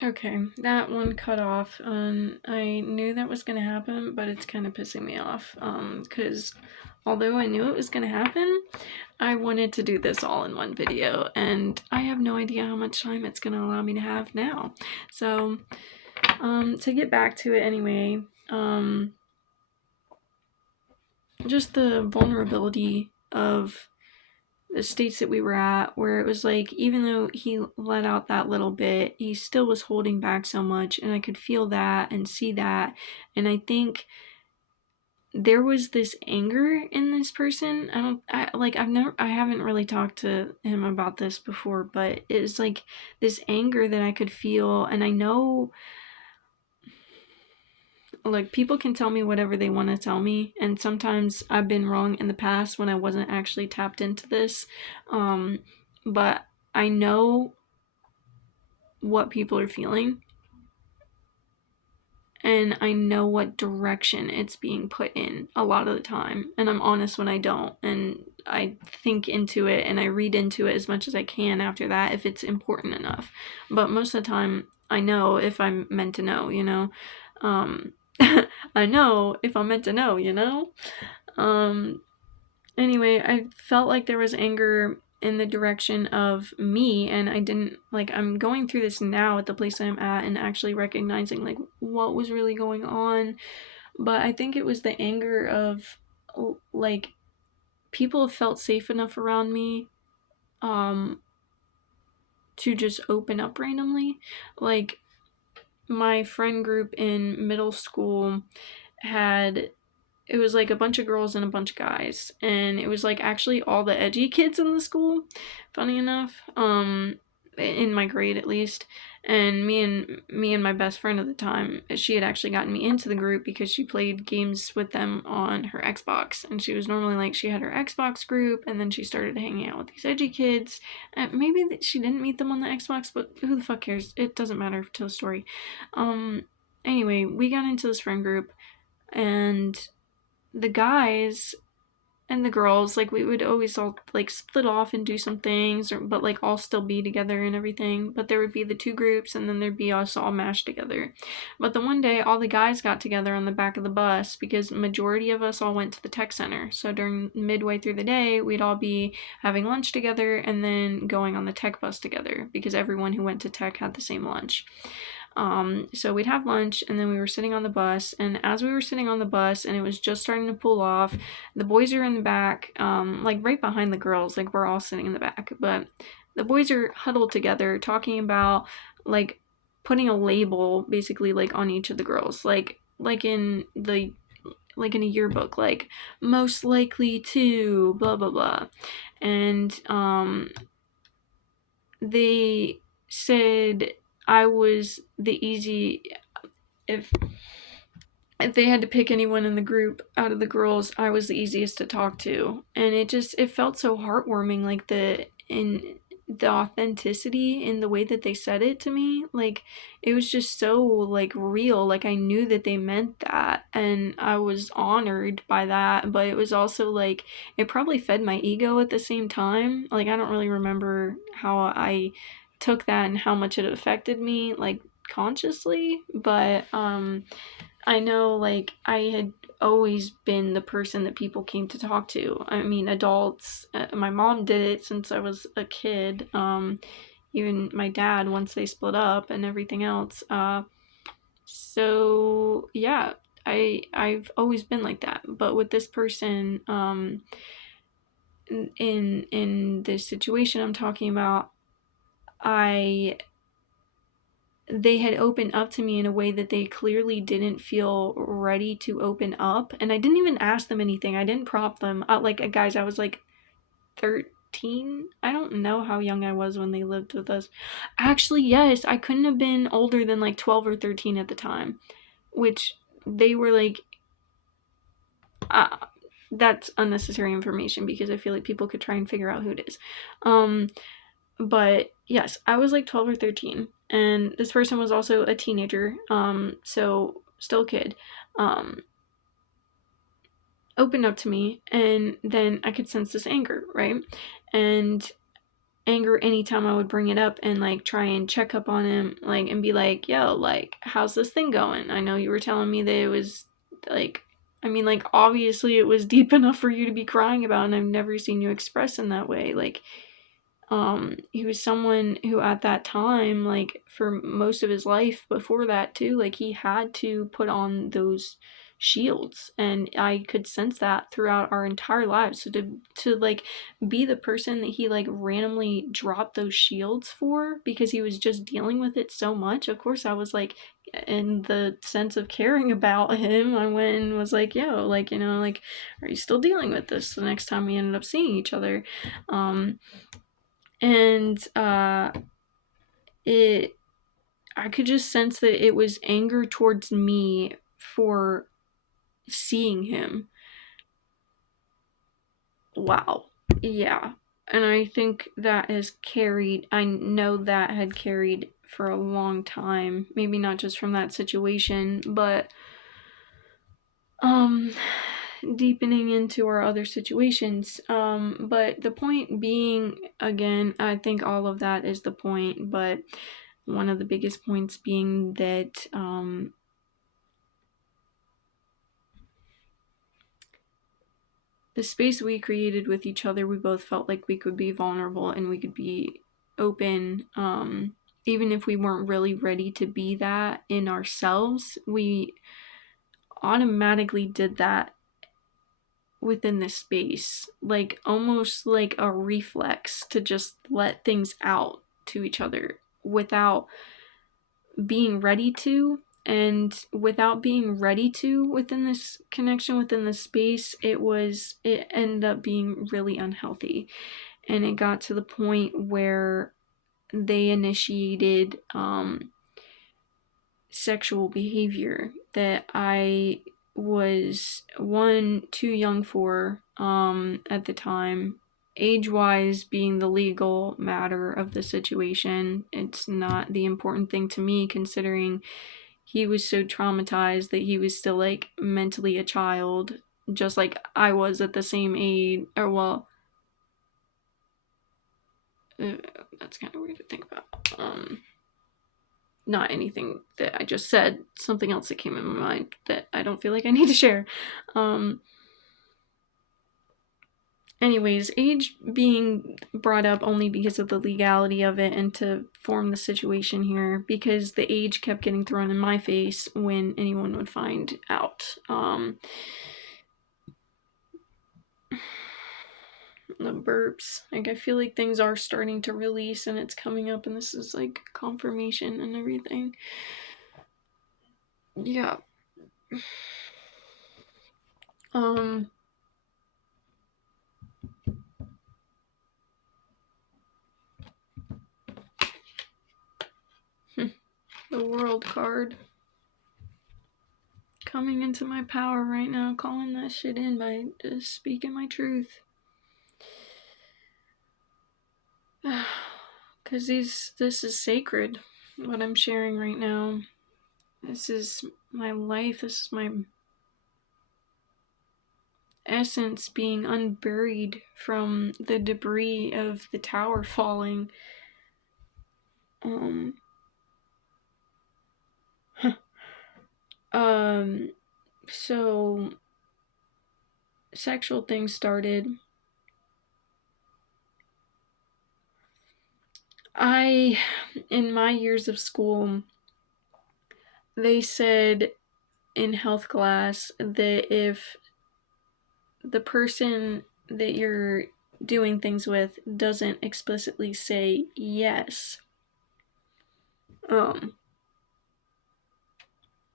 Okay, that one cut off. I knew that was gonna happen, but it's kind of pissing me off. Because although I knew it was gonna happen, I wanted to do this all in one video, and I have no idea how much time it's gonna allow me to have now. So, to get back to it anyway, just the vulnerability of the states that we were at, where it was like, even though he let out that little bit, he still was holding back so much, and I could feel that and see that. And I think there was this anger in this person. I haven't really talked to him about this before, but it was like this anger that I could feel. And I know, like, people can tell me whatever they want to tell me, and sometimes I've been wrong in the past when I wasn't actually tapped into this. But I know what people are feeling, and I know what direction it's being put in a lot of the time, and I'm honest when I don't, and I think into it and I read into it as much as I can after that if it's important enough. But most of the time I know if I'm meant to know, you know. um I know if I'm meant to know, you know. um Anyway, I felt like there was anger in the direction of me, and I didn't, like, I'm going through this now at the place I'm at and actually recognizing like what was really going on. But I think it was the anger of, like, people have felt safe enough around me um to just open up randomly. Like, my friend group in middle school had, it was like a bunch of girls and a bunch of guys, and it was like actually all the edgy kids in the school, funny enough, in my grade at least. And me and my best friend at the time, she had actually gotten me into the group because she played games with them on her Xbox, and she was normally, like, she had her Xbox group, and then she started hanging out with these edgy kids. And maybe she didn't meet them on the Xbox, but who the fuck cares, it doesn't matter to the story. Anyway, we got into this friend group, and the guys and the girls, like, we would always all like split off and do some things, but like all still be together and everything. But there would be the two groups, and then there'd be us all mashed together. But the one day all the guys got together on the back of the bus because majority of us all went to the tech center. So during midway through the day, we'd all be having lunch together and then going on the tech bus together because everyone who went to tech had the same lunch. So we'd have lunch, and then we were sitting on the bus, and as we were sitting on the bus and it was just starting to pull off, the boys are in the back, like right behind the girls, like we're all sitting in the back, but the boys are huddled together talking about, like, putting a label basically like on each of the girls, like in the, like in a yearbook, like most likely to blah blah blah. And they said I was the easy, if they had to pick anyone in the group out of the girls, I was the easiest to talk to. And it felt so heartwarming, like the authenticity in the way that they said it to me. Like, it was just so, like, real. Like, I knew that they meant that, and I was honored by that, but it was also like it probably fed my ego at the same time. Like, I don't really remember how I took that and how much it affected me, like, consciously, but I know, like, I had always been the person that people came to talk to. I mean, adults. My mom did it since I was a kid. Even my dad, once they split up and everything else. So yeah, I've always been like that. But with this person, in this situation I'm talking about, I they had opened up to me in a way that they clearly didn't feel ready to open up. And I didn't even ask them anything. I didn't prompt them. Like, guys, I was like 13. I don't know how young I was when they lived with us. Actually, yes, I couldn't have been older than like 12 or 13 at the time, which they were like, uh, that's unnecessary information because I feel like people could try and figure out who it is. But yes, I was like 12 or 13, and this person was also a teenager, so still a kid. Um, Opened up to me, and then I could sense this anger, right? And anger anytime I would bring it up and like try and check up on him, like, and be like, yo, like, how's this thing going? I know you were telling me that it was like, I mean, like, obviously it was deep enough for you to be crying about, and I've never seen you express in that way. Like, he was someone who at that time, like, for most of his life before that too, like, he had to put on those shields, and I could sense that throughout our entire lives. So to like be the person that he like randomly dropped those shields for because he was just dealing with it so much, of course I was like, in the sense of caring about him, I went and was like, yo, like, you know, like, are you still dealing with this? The next time we ended up seeing each other, and it I could just sense that it was anger towards me for seeing him. Wow. Yeah. And I think that has carried, I know that had carried for a long time. Maybe not just from that situation, but um deepening into our other situations. But the point being, again, I think all of that is the point, but one of the biggest points being that the space we created with each other, we both felt like we could be vulnerable and we could be open, even if we weren't really ready to be that in ourselves. We automatically did that within the space, like almost like a reflex to just let things out to each other without being ready to. And without being ready to within this connection, within this space, it ended up being really unhealthy. And it got to the point where they initiated sexual behavior that I was one too young for at the time. Age wise being the legal matter of the situation, it's not the important thing to me, considering he was so traumatized that he was still like mentally a child, just like I was at the same age. Or, well, that's kind of weird to think about. Not anything that I just said, something else that came in my mind that I don't feel like I need to share. Anyways, age being brought up only because of the legality of it and to form the situation here, because the age kept getting thrown in my face when anyone would find out. The burps. Like, I feel like things are starting to release and it's coming up, and this is like confirmation and everything. Yeah. The World card. Coming into my power right now, calling that shit in by just speaking my truth. Because this is sacred, what I'm sharing right now. This is my life. This is my essence being unburied from the debris of the tower falling. So sexual things started. In my years of school, they said in health class that if the person that you're doing things with doesn't explicitly say yes,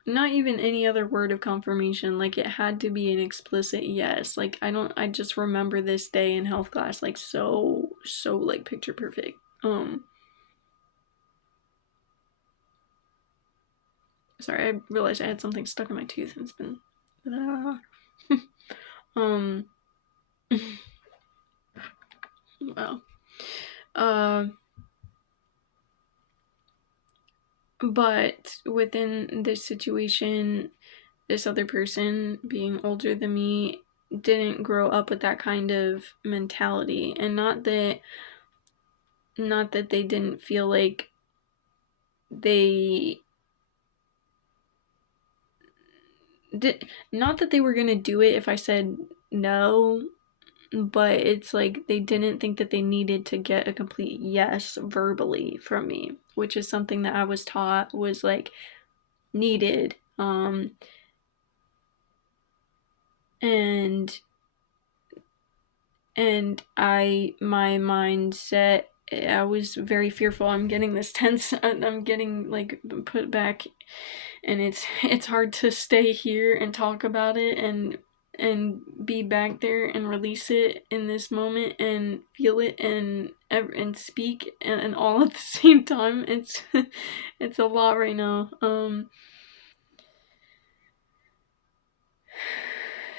not even any other word of confirmation, like it had to be an explicit yes. Like, I just remember this day in health class like so like picture perfect. Sorry, I realized I had something stuck in my tooth and it's been wow. But within this situation, this other person being older than me didn't grow up with that kind of mentality. And not that not that they didn't feel like they did, not that they were gonna do it if I said no, but it's like they didn't think that they needed to get a complete yes verbally from me, which is something that I was taught was like needed. And my mindset, I was very fearful. I'm getting this tense. I'm getting like put back, and it's hard to stay here and talk about it and be back there and release it in this moment and feel it and speak and all at the same time. It's a lot right now.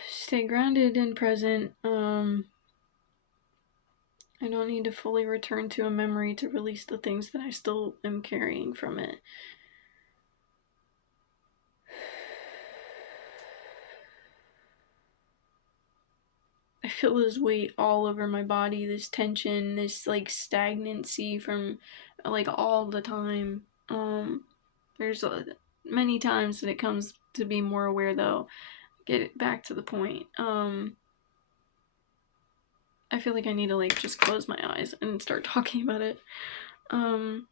Stay grounded and present. I don't need to fully return to a memory to release the things that I still am carrying from it. I feel this weight all over my body, this tension, this like stagnancy from like all the time. There's many times that it comes to be more aware though. Get it back to the point. I feel like I need to like just close my eyes and start talking about it. Um,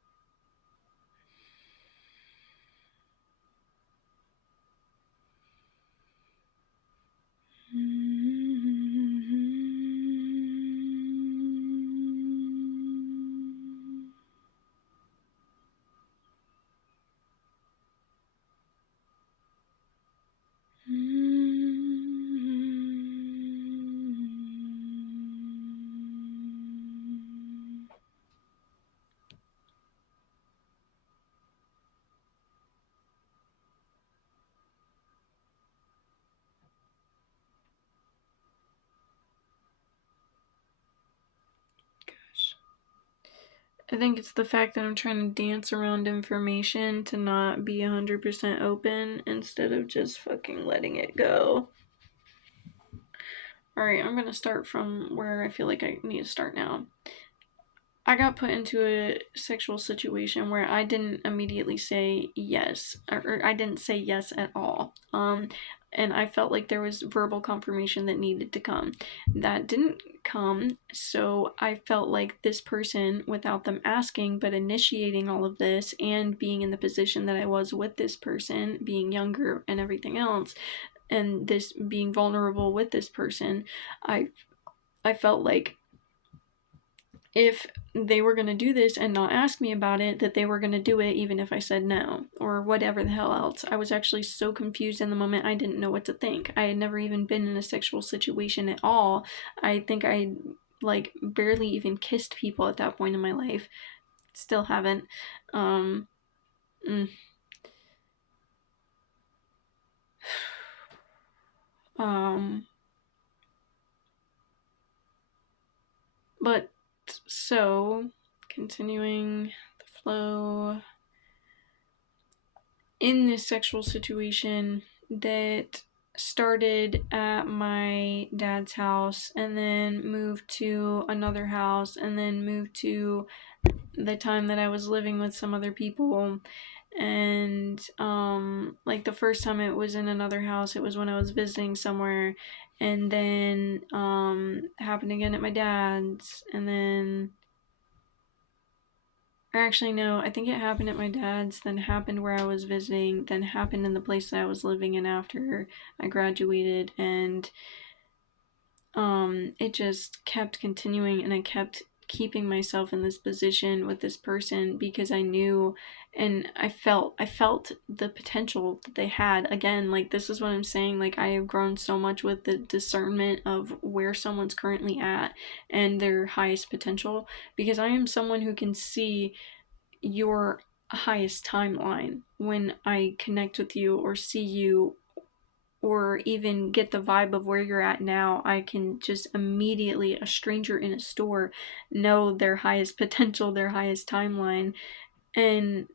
I think it's the fact that I'm trying to dance around information to not be 100% open instead of just fucking letting it go. Alright, I'm gonna start from where I feel like I need to start now. I got put into a sexual situation where I didn't immediately say yes, or I didn't say yes at all. And I felt like there was verbal confirmation that needed to come. That didn't come, so I felt like this person, without them asking, but initiating all of this and being in the position that I was with this person, being younger and everything else, and this being vulnerable with this person, I felt like if they were going to do this and not ask me about it, that they were going to do it even if I said no or whatever the hell else. I was actually so confused in the moment, I didn't know what to think. I had never even been in a sexual situation at all. I think I like barely even kissed people at that point in my life. Still haven't. Um, mm. um, but so continuing the flow in this sexual situation that started at my dad's house and then moved to another house and then moved to the time that I was living with some other people. And like the first time it was in another house, it was when I was visiting somewhere, and then happened again at my dad's, and then or actually, no, I think it happened at my dad's, then happened where I was visiting, then happened in the place that I was living in after I graduated, and it just kept continuing, and I kept keeping myself in this position with this person because I knew and I felt the potential that they had. Again, like this is what I'm saying, like I have grown so much with the discernment of where someone's currently at and their highest potential, because I am someone who can see your highest timeline when I connect with you or see you or even get the vibe of where you're at now. I can just immediately, a stranger in a store, know their highest potential, their highest timeline. And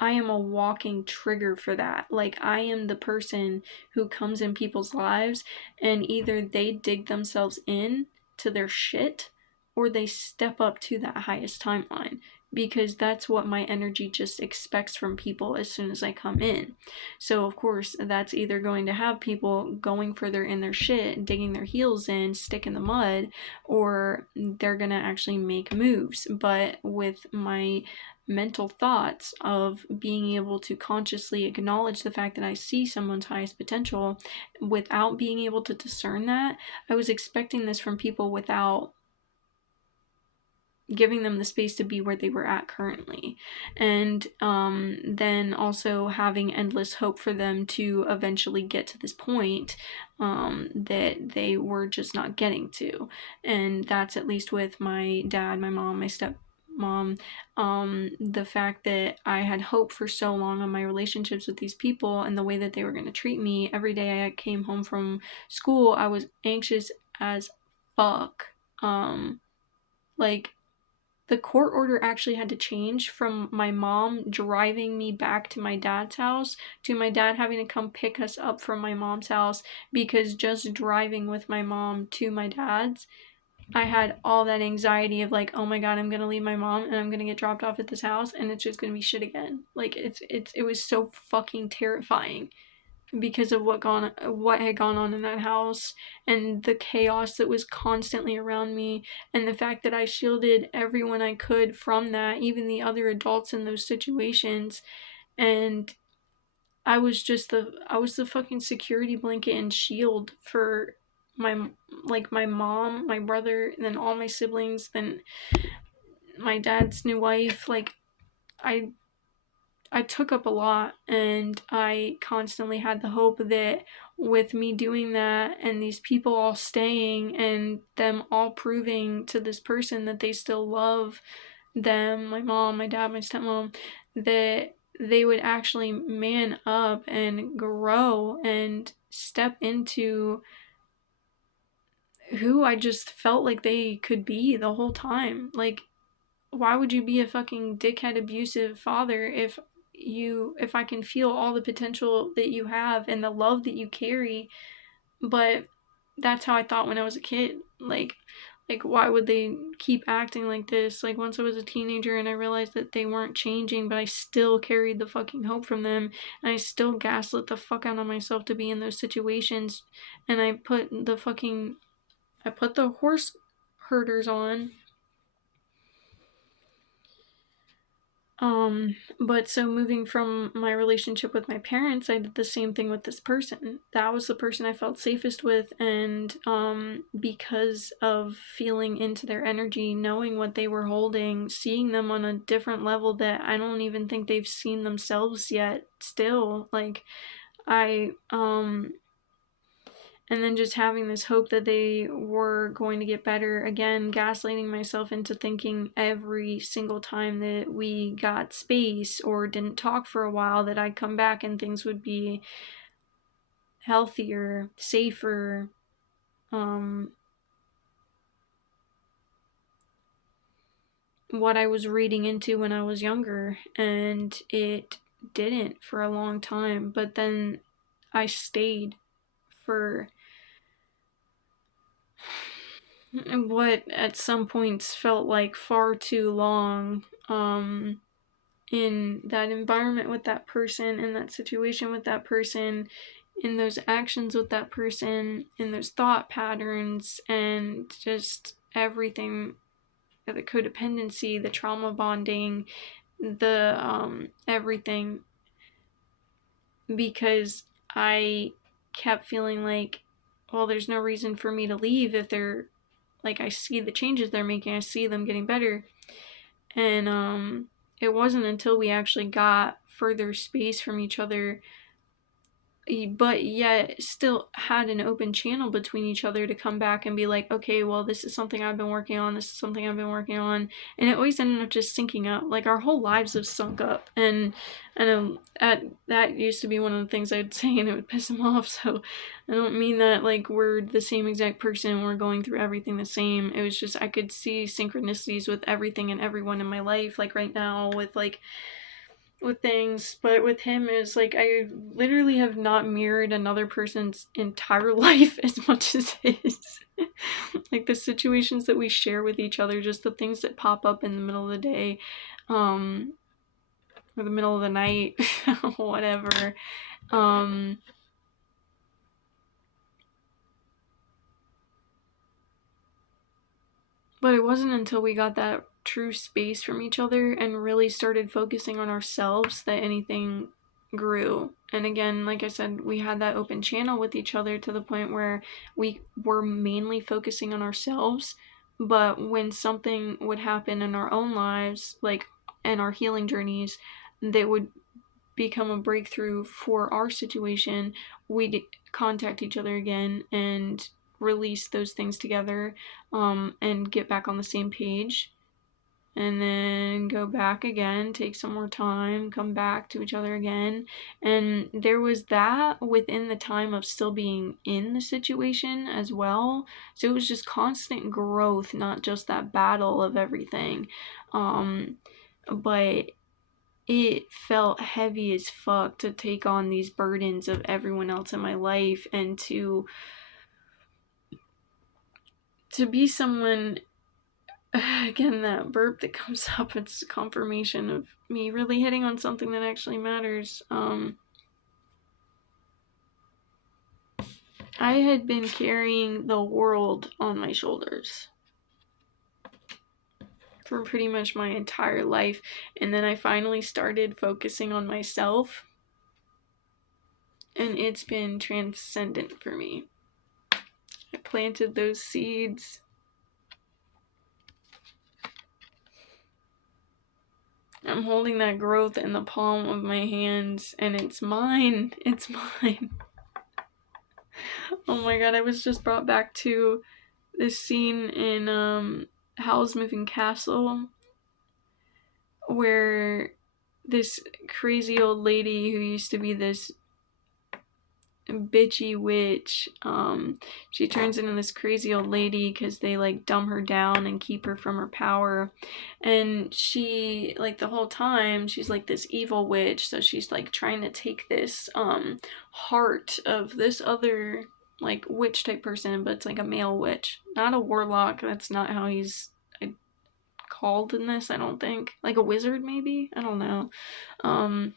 I am a walking trigger for that. Like, I am the person who comes in people's lives and either they dig themselves in to their shit or they step up to that highest timeline, because that's what my energy just expects from people as soon as I come in. So of course that's either going to have people going further in their shit, digging their heels in, stick in the mud, or they're gonna actually make moves. But with my mental thoughts of being able to consciously acknowledge the fact that I see someone's highest potential without being able to discern that, I was expecting this from people without giving them the space to be where they were at currently. And then also having endless hope for them to eventually get to this point that they were just not getting to. And that's at least with my dad, my mom, my stepmom. The fact that I had hope for so long on my relationships with these people and the way that they were going to treat me. Every day I came home from school, I was anxious as fuck. Like, the court order actually had to change from my mom driving me back to my dad's house to my dad having to come pick us up from my mom's house, because just driving with my mom to my dad's, I had all that anxiety of like, oh my god, I'm gonna leave my mom and I'm gonna get dropped off at this house and it's just gonna be shit again. Like, it was so fucking terrifying because of what had gone on in that house, and the chaos that was constantly around me, and the fact that I shielded everyone I could from that, even the other adults in those situations. And I was the fucking security blanket and shield for my my mom, my brother, and then all my siblings, then my dad's new wife. Like, I I took up a lot, and I constantly had the hope that with me doing that and these people all staying and them all proving to this person that they still love them, my mom, my dad, my stepmom, that they would actually man up and grow and step into who I just felt like they could be the whole time. Like, why would you be a fucking dickhead abusive father if I can feel all the potential that you have and the love that you carry? But that's how I thought when I was a kid. Like, why would they keep acting like this? Like, once I was a teenager and I realized that they weren't changing, but I still carried the fucking hope from them, and I still gaslit the fuck out of myself to be in those situations, and I put the horse herders on. But so moving from my relationship with my parents, I did the same thing with this person. That was the person I felt safest with, and because of feeling into their energy, knowing what they were holding, seeing them on a different level that I don't even think they've seen themselves yet still, like, I and then just having this hope that they were going to get better. Again, gaslighting myself into thinking every single time that we got space or didn't talk for a while that I'd come back and things would be healthier, safer, what I was reading into when I was younger, and it didn't for a long time. But then I stayed for what at some points felt like far too long, in that environment with that person, in that situation with that person, in those actions with that person, in those thought patterns, and just everything, the codependency, the trauma bonding, the everything, because I kept feeling like, well, there's no reason for me to leave if they're like, I see the changes they're making, I see them getting better. And it wasn't until we actually got further space from each other, but yet still had an open channel between each other, to come back and be like, okay, well, this is something I've been working on, this is something I've been working on. And it always ended up just syncing up. Like, our whole lives have sunk up. And I know that used to be one of the things I'd say, and it would piss him off. So I don't mean that like we're the same exact person, we're going through everything the same. It was just I could see synchronicities with everything and everyone in my life. Like right now with like with things, but with him is like I literally have not mirrored another person's entire life as much as his. Like the situations that we share with each other, just the things that pop up in the middle of the day, or the middle of the night, whatever. But it wasn't until we got that true space from each other and really started focusing on ourselves that anything grew. And again, like I said, we had that open channel with each other to the point where we were mainly focusing on ourselves. But when something would happen in our own lives, like in our healing journeys, that would become a breakthrough for our situation, we'd contact each other again and release those things together, and get back on the same page. And then go back again, take some more time, come back to each other again. And there was that within the time of still being in the situation as well. So it was just constant growth, not just that battle of everything. But it felt heavy as fuck to take on these burdens of everyone else in my life and to be someone. Again, that burp that comes up, it's confirmation of me really hitting on something that actually matters. I had been carrying the world on my shoulders for pretty much my entire life, and then I finally started focusing on myself, and it's been transcendent for me. I planted those seeds. I'm holding that growth in the palm of my hands, and it's mine. It's mine. Oh my god, I was just brought back to this scene in Howl's Moving Castle where this crazy old lady who used to be this bitchy witch, she turns into this crazy old lady because they like dumb her down and keep her from her power. And she, like, the whole time she's like this evil witch, so she's like trying to take this heart of this other like witch type person, but it's like a male witch, not a warlock. That's not how he's called in this, I don't think. Like a wizard, maybe, I don't know.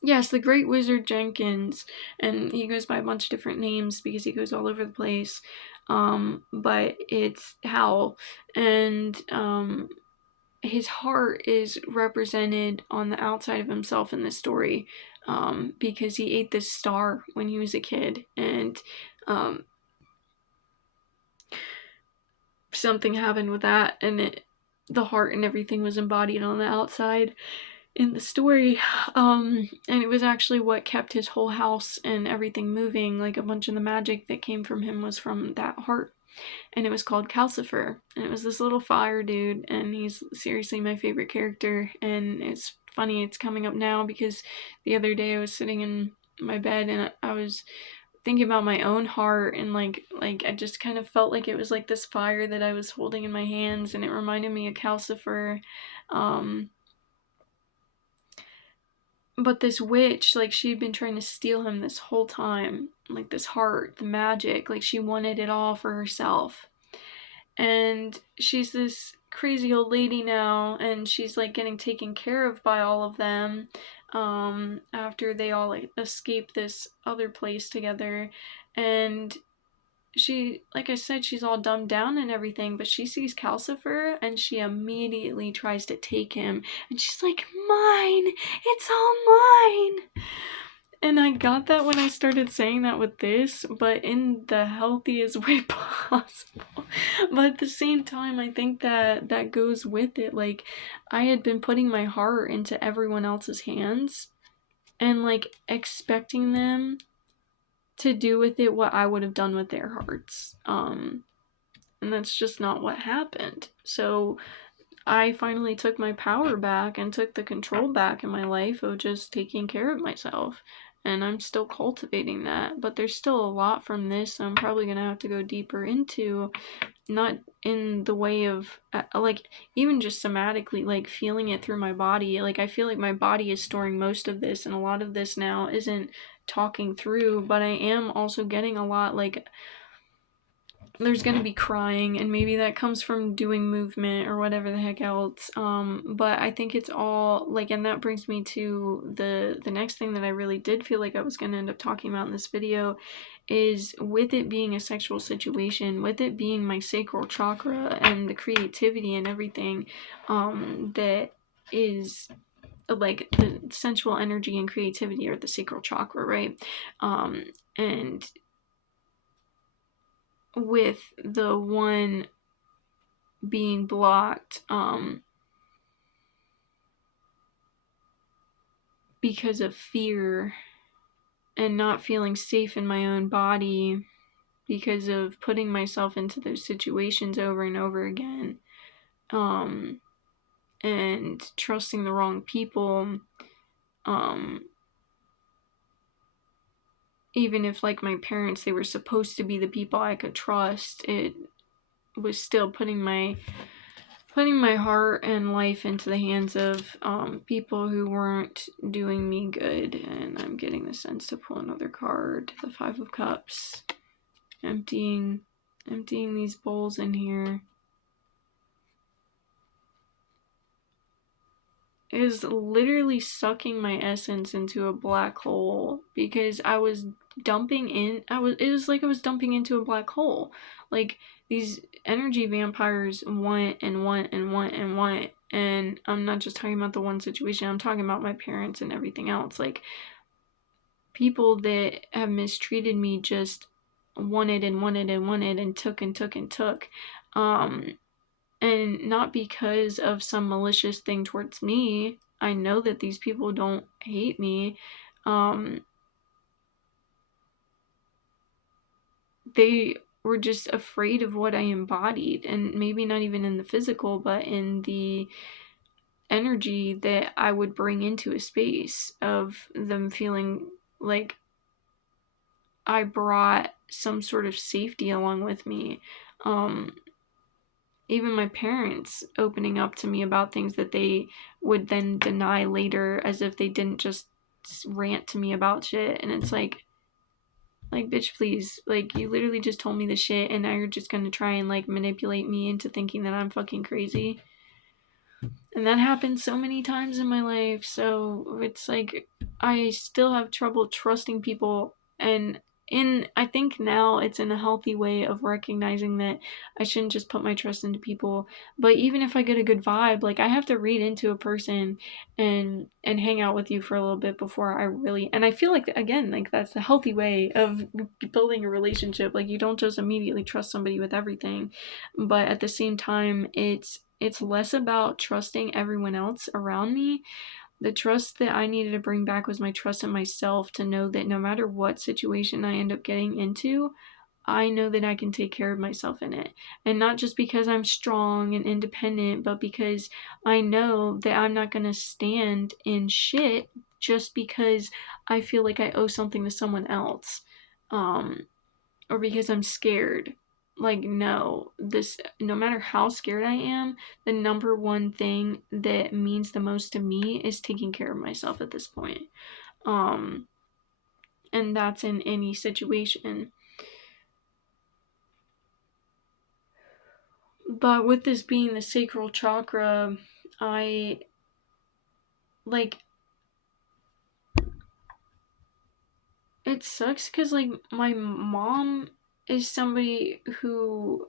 Yes, the Great Wizard Jenkins, and he goes by a bunch of different names because he goes all over the place. But it's Howl, and his heart is represented on the outside of himself in this story, because he ate this star when he was a kid, and something happened with that, and the heart and everything was embodied on the outside in the story, and it was actually what kept his whole house and everything moving. Like a bunch of the magic that came from him was from that heart, and it was called Calcifer, and it was this little fire dude, and he's seriously my favorite character. And it's funny, it's coming up now because the other day I was sitting in my bed and I was thinking about my own heart, and like I just kind of felt like it was like this fire that I was holding in my hands, and it reminded me of Calcifer. But this witch, like, she'd been trying to steal him this whole time. Like, this heart, the magic, like, she wanted it all for herself. And she's this crazy old lady now, and she's, like, getting taken care of by all of them, after they all, like, escape this other place together. And she, like I said, she's all dumbed down and everything, but she sees Calcifer and she immediately tries to take him, and she's like, mine, it's all mine. And I got that when I started saying that with this, but in the healthiest way possible. But at the same time, I think that that goes with it. Like, I had been putting my heart into everyone else's hands and like expecting them to do with it what I would have done with their hearts. And that's just not what happened. So I finally took my power back and took the control back in my life of just taking care of myself. And I'm still cultivating that, but there's still a lot from this I'm probably going to have to go deeper into. not in the way of like even just somatically, like feeling it through my body. Like I feel like my body is storing most of this, and a lot of this now isn't talking through, but I am also getting a lot, like there's gonna be crying, and maybe that comes from doing movement or whatever the heck else. But I think it's all like, and that brings me to the next thing that I really did feel like I was gonna end up talking about in this video, is with it being a sexual situation, with it being my sacral chakra and the creativity and everything, that is like the sensual energy and creativity are the sacral chakra, right? And with the one being blocked, because of fear and not feeling safe in my own body, because of putting myself into those situations over and over again, and trusting the wrong people, um, even if like my parents, they were supposed to be the people I could trust, it was still putting my heart and life into the hands of people who weren't doing me good. And I'm getting the sense to pull another card, the Five of Cups. Emptying these bowls in here. It was literally sucking my essence into a black hole, because I was dumping in, it was like I was dumping into a black hole. Like, these energy vampires want and want and want and want, and I'm not just talking about the one situation, I'm talking about my parents and everything else. Like, people that have mistreated me just wanted and wanted and wanted and took and took and took. And not because of some malicious thing towards me. I know that these people don't hate me. They were just afraid of what I embodied, and maybe not even in the physical, but in the energy that I would bring into a space, of them feeling like I brought some sort of safety along with me. Um, Even my parents opening up to me about things that they would then deny later, as if they didn't just rant to me about shit. And it's like bitch, please, like, you literally just told me the shit, and now you're just gonna try and like manipulate me into thinking that I'm fucking crazy. And that happened so many times in my life. So it's like I still have trouble trusting people. And I think now it's in a healthy way of recognizing that I shouldn't just put my trust into people. But even if I get a good vibe, like, I have to read into a person and hang out with you for a little bit before I really, and I feel like, again, like, that's the healthy way of building a relationship. Like, you don't just immediately trust somebody with everything. But at the same time, it's less about trusting everyone else around me. The trust that I needed to bring back was my trust in myself, to know that no matter what situation I end up getting into, I know that I can take care of myself in it. And not just because I'm strong and independent, but because I know that I'm not going to stand in shit just because I feel like I owe something to someone else. Or because I'm scared. Like, no, no matter how scared I am, the number one thing that means the most to me is taking care of myself at this point. Um, and that's in any situation. But with this being the sacral chakra, I like, it sucks because like my mom is somebody who,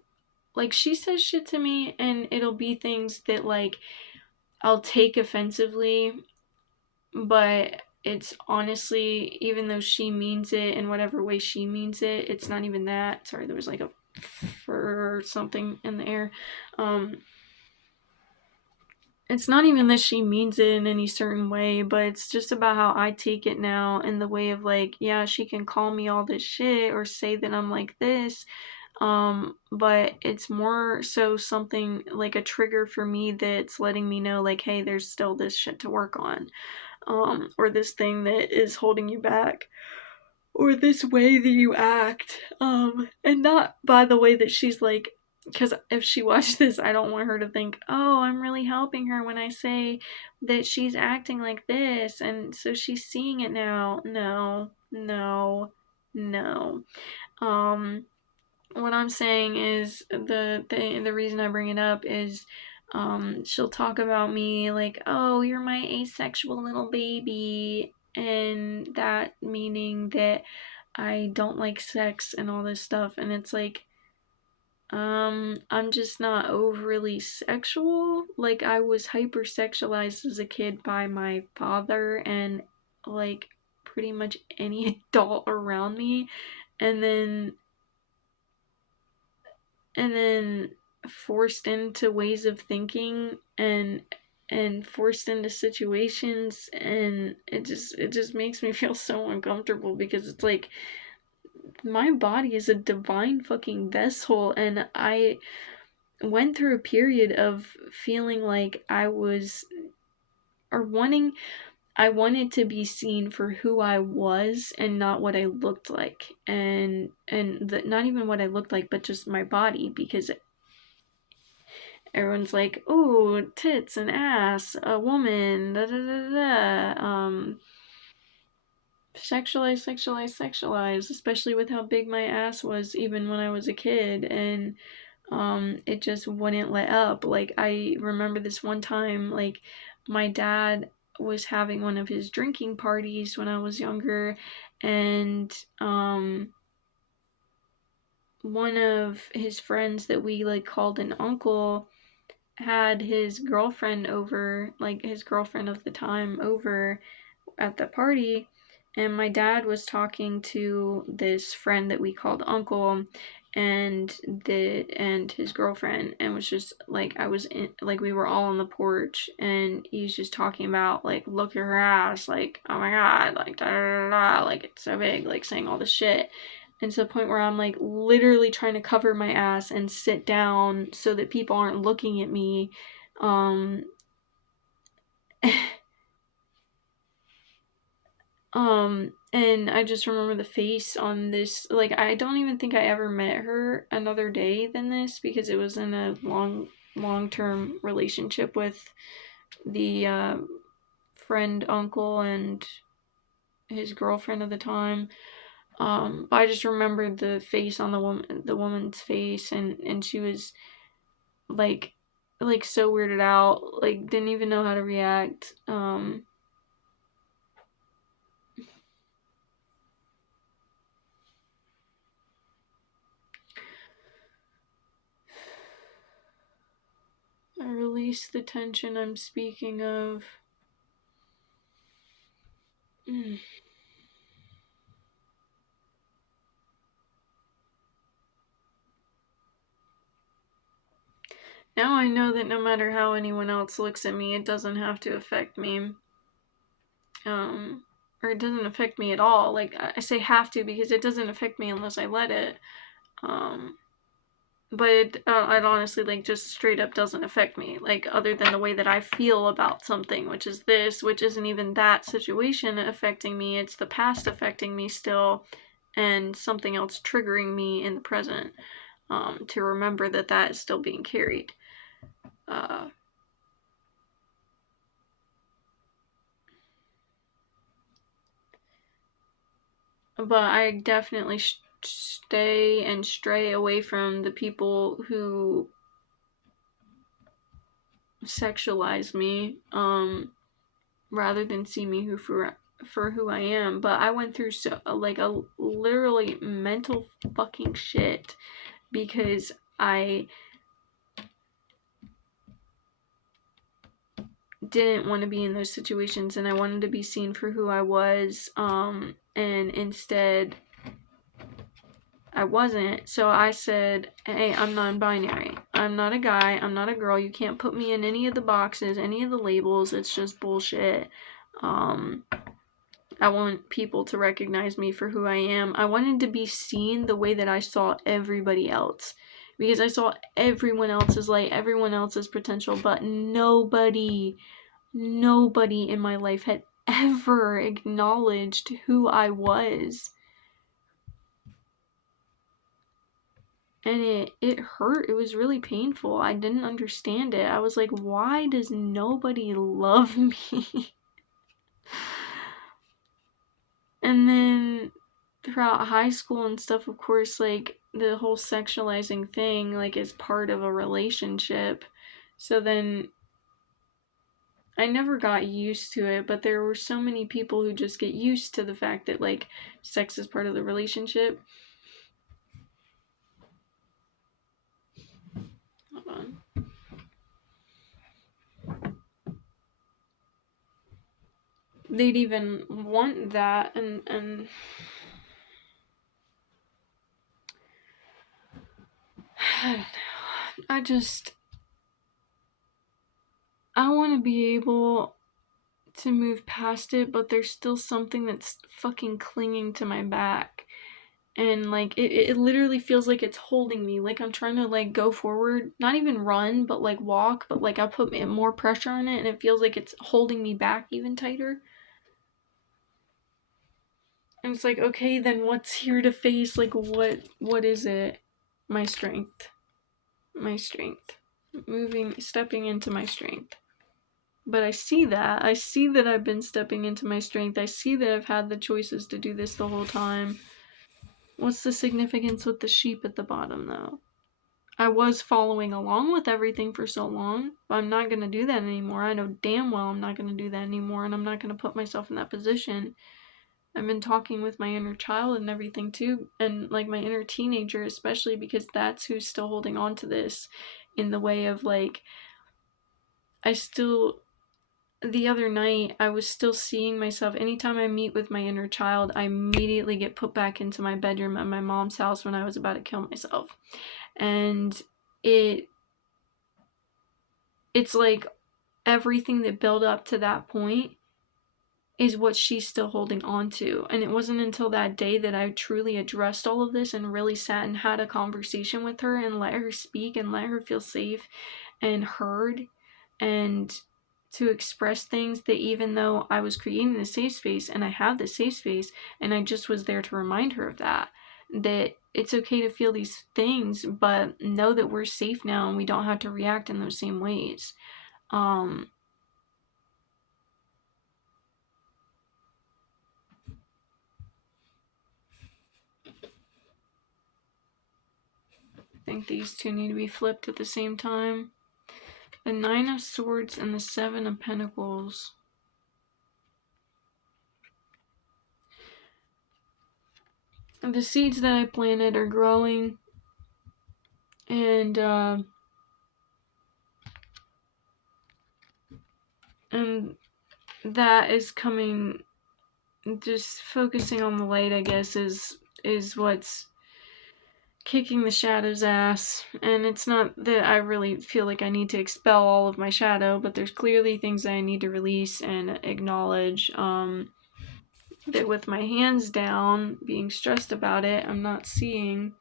like, she says shit to me, and it'll be things that like I'll take offensively, but it's honestly, even though she means it in whatever way she means it, it's not even that. Sorry, there was like a or something in the air. It's not even that she means it in any certain way, but it's just about how I take it now, in the way of like, yeah, she can call me all this shit or say that I'm like this, but it's more so something like a trigger for me that's letting me know, like, hey, there's still this shit to work on, or this thing that is holding you back, or this way that you act, and not by the way that she's like because if she watched this, I don't want her to think, oh, I'm really helping her when I say that she's acting like this, and so she's seeing it now. No, no, no. Um, what I'm saying is the reason I bring it up is she'll talk about me like, oh, you're my asexual little baby, and that meaning that I don't like sex and all this stuff, and it's like, I'm just not overly sexual. Like, I was hypersexualized as a kid by my father and, like, pretty much any adult around me. And then, and then forced into ways of thinking and forced into situations, and it just makes me feel so uncomfortable because it's like my body is a divine fucking vessel, and I went through a period of feeling like or I wanted to be seen for who I was and not what I looked like, and not even what I looked like, but just my body, because everyone's like, oh, tits and ass, a woman, da da da da, sexualize, especially with how big my ass was even when I was a kid, and it just wouldn't let up. Like, I remember this one time, like, my dad was having one of his drinking parties when I was younger, and one of his friends that we like called an uncle had his girlfriend over, like his girlfriend of the time over at the party, and my dad was talking to this friend that we called uncle and his girlfriend, and was just like, I was in, like, we were all on the porch, and he's just talking about like, look at her ass, like, oh my god, like, da da da da, like, it's so big, like, saying all this shit, and to the point where I'm like literally trying to cover my ass and sit down so that people aren't looking at me. um and I just remember the face on this, like, I don't even think I ever met her another day than this, because it was in a long-term relationship with the friend uncle and his girlfriend at the time. But I just remembered the face on the woman's face, and she was like so weirded out, like, didn't even know how to react. I release the tension I'm speaking of. Now I know that no matter how anyone else looks at me, it doesn't have to affect me. Or it doesn't affect me at all. Like, I say have to because it doesn't affect me unless I let it. Um, but it honestly, like, just straight up doesn't affect me. Like, other than the way that I feel about something, which is this, which isn't even that situation affecting me. It's the past affecting me still, and something else triggering me in the present. To remember that that is still being carried. But I definitely stay and stray away from the people who sexualize me, rather than see me for who I am. But I went through so like a literally mental fucking shit because I didn't want to be in those situations, and I wanted to be seen for who I was, and instead I wasn't. So I said, hey, I'm non-binary. I'm not a guy. I'm not a girl. You can't put me in any of the boxes, any of the labels. It's just bullshit. Um, I want people to recognize me for who I am. I wanted to be seen the way that I saw everybody else. Because I saw everyone else's light, everyone else's potential, but nobody in my life had ever acknowledged who I was. and it hurt. It was really painful. I didn't understand it. I was like, why does nobody love me? And then throughout high school and stuff, of course, like the whole sexualizing thing, like, is part of a relationship. So then I never got used to it, but there were so many people who just get used to the fact that, like, sex is part of the relationship. Hold on. They'd even want that, and I just, I want to be able to move past it, but there's still something that's fucking clinging to my back. And, like, it literally feels like it's holding me. Like, I'm trying to, like, go forward. Not even run, but, like, walk. But, like, I put more pressure on it, and it feels like it's holding me back even tighter. And it's like, okay, then what's here to face? Like, what is it? My strength. My strength. Stepping into my strength. But I see that. I see that I've been stepping into my strength. I see that I've had the choices to do this the whole time. What's the significance with the sheep at the bottom, though? I was following along with everything for so long, but I'm not going to do that anymore. I know damn well I'm not going to do that anymore, and I'm not going to put myself in that position. I've been talking with my inner child and everything too, and, like, my inner teenager especially, because that's who's still holding on to this, in the way of, like, the other night I was still seeing myself. Anytime I meet with my inner child, I immediately get put back into my bedroom at my mom's house when I was about to kill myself. And it's like everything that built up to that point is what she's still holding on to. And it wasn't until that day that I truly addressed all of this and really sat and had a conversation with her and let her speak and let her feel safe and heard, and to express things, that even though I was creating the safe space, and I have the safe space, and I just was there to remind her of that it's okay to feel these things, but know that we're safe now and we don't have to react in those same ways. I think these two need to be flipped at the same time. The Nine of Swords and the Seven of Pentacles. And the seeds that I planted are growing, and that is coming. Just focusing on the light, I guess, is what's kicking the shadow's ass. And it's not that I really feel like I need to expel all of my shadow, but there's clearly things that I need to release and acknowledge. That with my hands down, being stressed about it, I'm not seeing.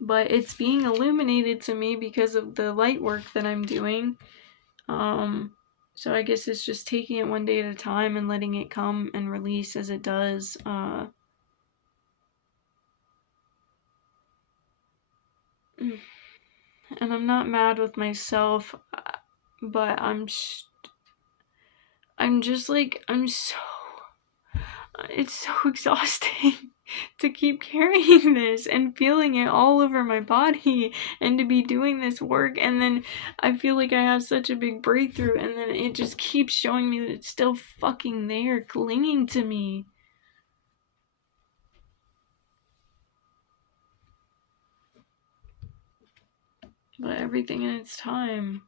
But it's being illuminated to me because of the light work that I'm doing. So I guess it's just taking it one day at a time and letting it come and release as it does. And I'm not mad with myself, but I'm just like, it's so exhausting to keep carrying this and feeling it all over my body, and to be doing this work, and then I feel like I have such a big breakthrough, and then it just keeps showing me that it's still fucking there, clinging to me. But everything in its time.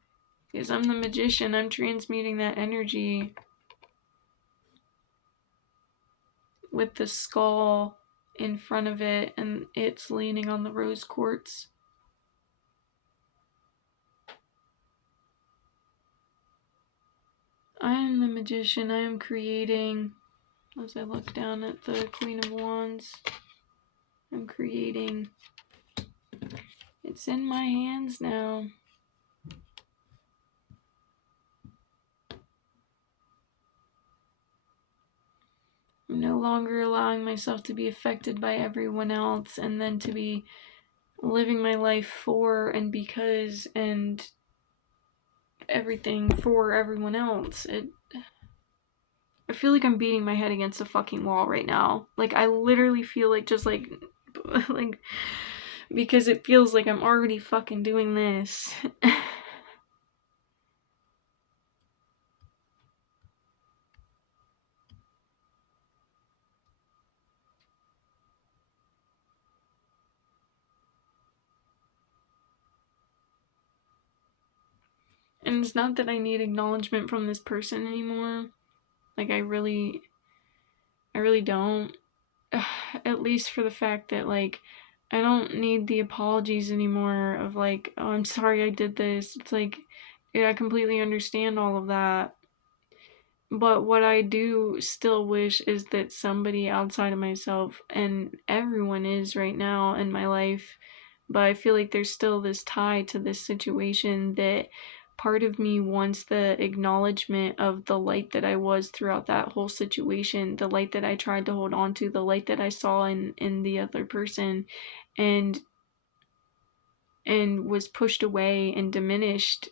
Because I'm the magician, I'm transmuting that energy with the skull in front of it, and it's leaning on the rose quartz. I am the magician. I am creating. As I look down at the Queen of Wands, I'm creating. It's in my hands now. no longer allowing myself to be affected by everyone else and then to be living my life for and because and everything for everyone else. I feel like I'm beating my head against a fucking wall right now. Like, I literally feel like just like like because it feels like I'm already fucking doing this. And it's not that I need acknowledgement from this person anymore. Like, I really don't. At least for the fact that, like, I don't need the apologies anymore of, like, oh, I'm sorry I did this. It's like, yeah, I completely understand all of that. But what I do still wish is that somebody outside of myself, and everyone is right now in my life, but I feel like there's still this tie to this situation that part of me wants the acknowledgement of the light that I was throughout that whole situation, the light that I tried to hold on to, the light that I saw in the other person, and was pushed away and diminished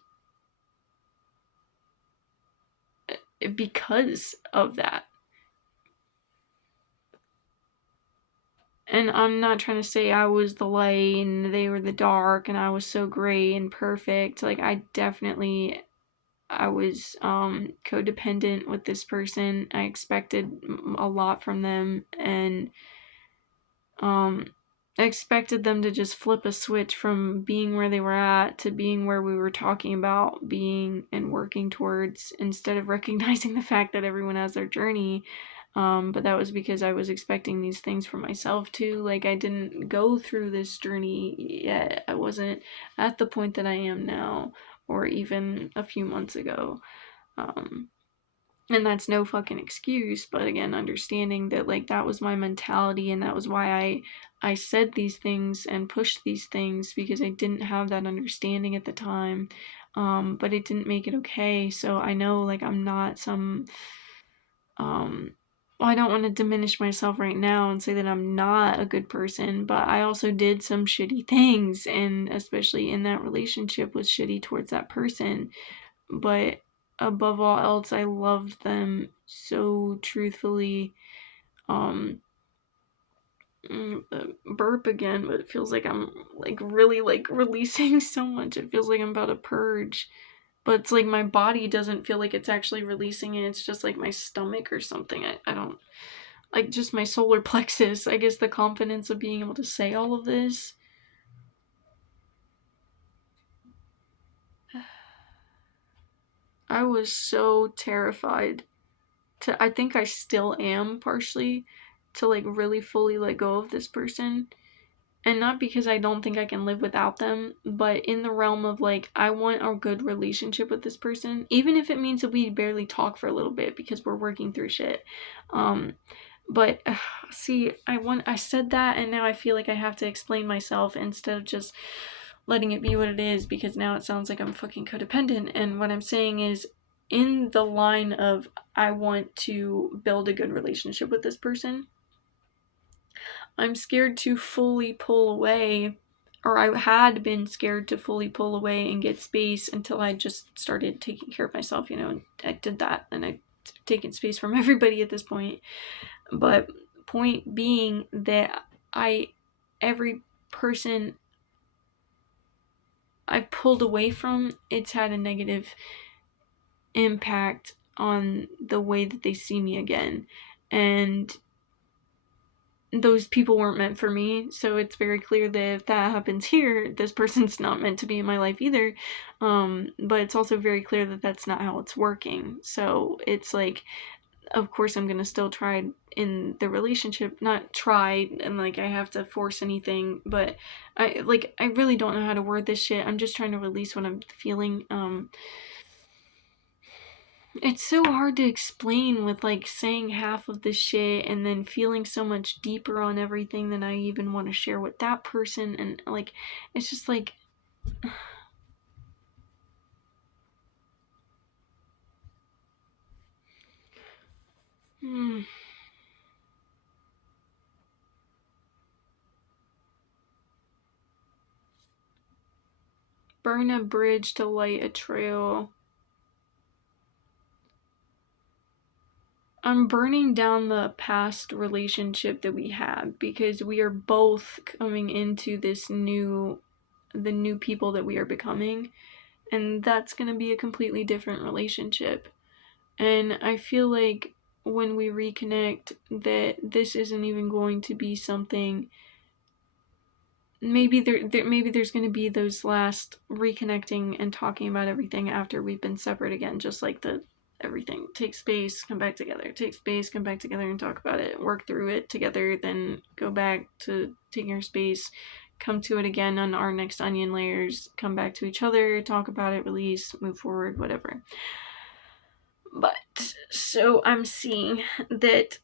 because of that. And I'm not trying to say I was the light and they were the dark and I was so great and perfect. Like, I was codependent with this person. I expected a lot from them, and um I expected them to just flip a switch from being where they were at to being where we were talking about being and working towards, instead of recognizing the fact that everyone has their journey. But that was because I was expecting these things for myself too. Like, I didn't go through this journey yet. I wasn't at the point that I am now, or even a few months ago. Um, and that's no fucking excuse, but again, understanding that, like, that was my mentality, and that was why I said these things and pushed these things, because I didn't have that understanding at the time. But it didn't make it okay. So I know, like, I'm not some well, I don't want to diminish myself right now and say that I'm not a good person, but I also did some shitty things, and especially in that relationship was shitty towards that person. But above all else, I loved them so truthfully. Um, burp again, but it feels like I'm like really like releasing so much. It feels like I'm about to purge, but it's like my body doesn't feel like it's actually releasing it. It's just like my stomach or something. I don't like, just my solar plexus. I guess the confidence of being able to say all of this. I was so terrified to, I think I still am partially, to like really fully let go of this person. And not because I don't think I can live without them, but in the realm of, like, I want a good relationship with this person, even if it means that we barely talk for a little bit because we're working through shit. But see, I said that, and now I feel like I have to explain myself instead of just letting it be what it is, because now it sounds like I'm fucking codependent. And what I'm saying is, in the line of, I want to build a good relationship with this person, I'm scared to fully pull away, or I had been scared to fully pull away and get space until I just started taking care of myself, and I did that, and I've taken space from everybody at this point. But point being that every person I've pulled away from, it's had a negative impact on the way that they see me again. And those people weren't meant for me, so it's very clear that if that happens here, this person's not meant to be in my life either. But it's also very clear that that's not how it's working. So it's like, of course I'm gonna still try in the relationship, not try and like I have to force anything, but I really don't know how to word this shit. I'm just trying to release what I'm feeling. It's so hard to explain with like saying half of the shit and then feeling so much deeper on everything than I even want to share with that person. And like, it's just like, burn a bridge to light a trail. I'm burning down the past relationship that we had because we are both coming into the new people that we are becoming, and that's going to be a completely different relationship. And I feel like when we reconnect, that this isn't even going to be something. Maybe maybe there's going to be those last reconnecting and talking about everything after we've been separate again, just like the everything. Take space, come back together. Take space, come back together and talk about it. Work through it together, then go back to taking our space. Come to it again on our next onion layers. Come back to each other, talk about it, release, move forward, whatever. But so I'm seeing that